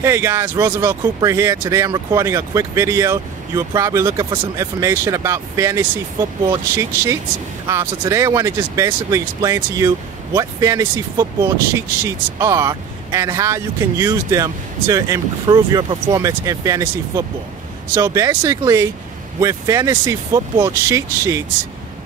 Hey guys, Roosevelt Cooper here. Today I'm recording a quick video. You were probably looking for some information about fantasy football cheat sheets. So today I want to just basically explain to you what fantasy football cheat sheets are and how you can use them to improve your performance in fantasy football. So basically, with fantasy football cheat sheets,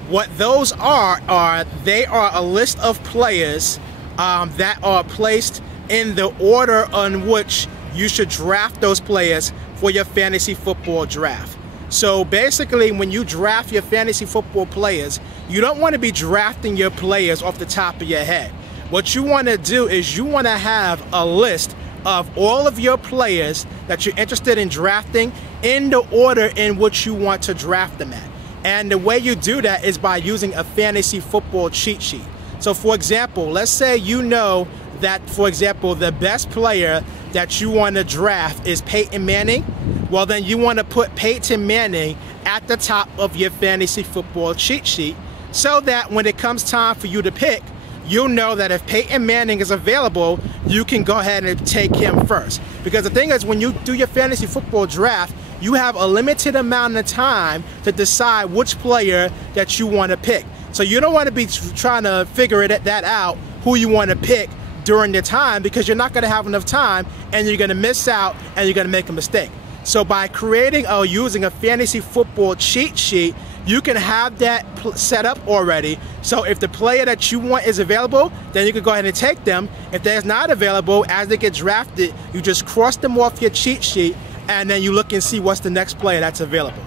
what those are they are a list of players that are placed in the order on which you should draft those players for your fantasy football draft. So basically, when you draft your fantasy football players, you don't want to be drafting your players off the top of your head. What you want to do is you want to have a list of all of your players that you're interested in drafting in the order in which you want to draft them at. And the way you do that is by using a fantasy football cheat sheet. So for example, let's say you know that, for example, the best player that you want to draft is Peyton Manning. Well, then you want to put Peyton Manning at the top of your fantasy football cheat sheet so that when it comes time for you to pick, you'll know that if Peyton Manning is available, you can go ahead and take him first. Because the thing is, when you do your fantasy football draft, you have a limited amount of time to decide which player that you want to pick. So you don't want to be trying to figure that out, who you want to pick during the time, because you're not going to have enough time and you're going to miss out and you're going to make a mistake. So by creating or using a fantasy football cheat sheet, you can have that set up already. So if the player that you want is available, then you can go ahead and take them. If they're not available, as they get drafted, you just cross them off your cheat sheet and then you look and see what's the next player that's available.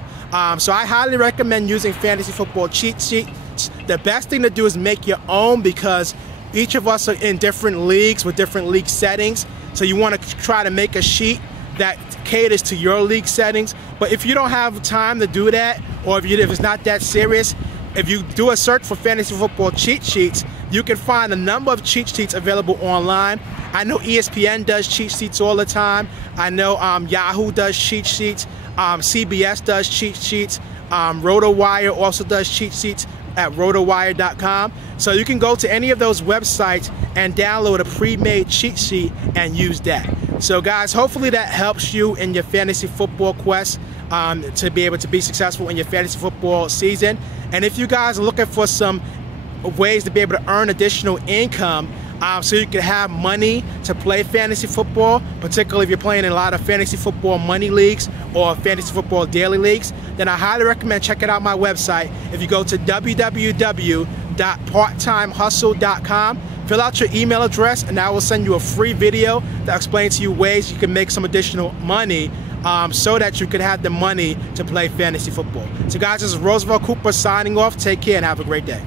So I highly recommend using fantasy football cheat sheets. The best thing to do is make your own, because each of us are in different leagues with different league settings. So you want to try to make a sheet that caters to your league settings. But if you don't have time to do that, or if it's not that serious, if you do a search for fantasy football cheat sheets, you can find a number of cheat sheets available online. I know ESPN does cheat sheets all the time. I know Yahoo does cheat sheets. CBS does cheat sheets. RotoWire also does cheat sheets at rotowire.com. So you can go to any of those websites and download a pre-made cheat sheet and use that. So guys, hopefully that helps you in your fantasy football quest to be able to be successful in your fantasy football season. And if you guys are looking for some ways to be able to earn additional income so you can have money to play fantasy football, particularly if you're playing in a lot of fantasy football money leagues or fantasy football daily leagues, then I highly recommend checking out my website. If you go to www.parttimehustle.com, fill out your email address and I will send you a free video that explains to you ways you can make some additional money so that you can have the money to play fantasy football. So guys, this is Roosevelt Cooper signing off. Take care and have a great day.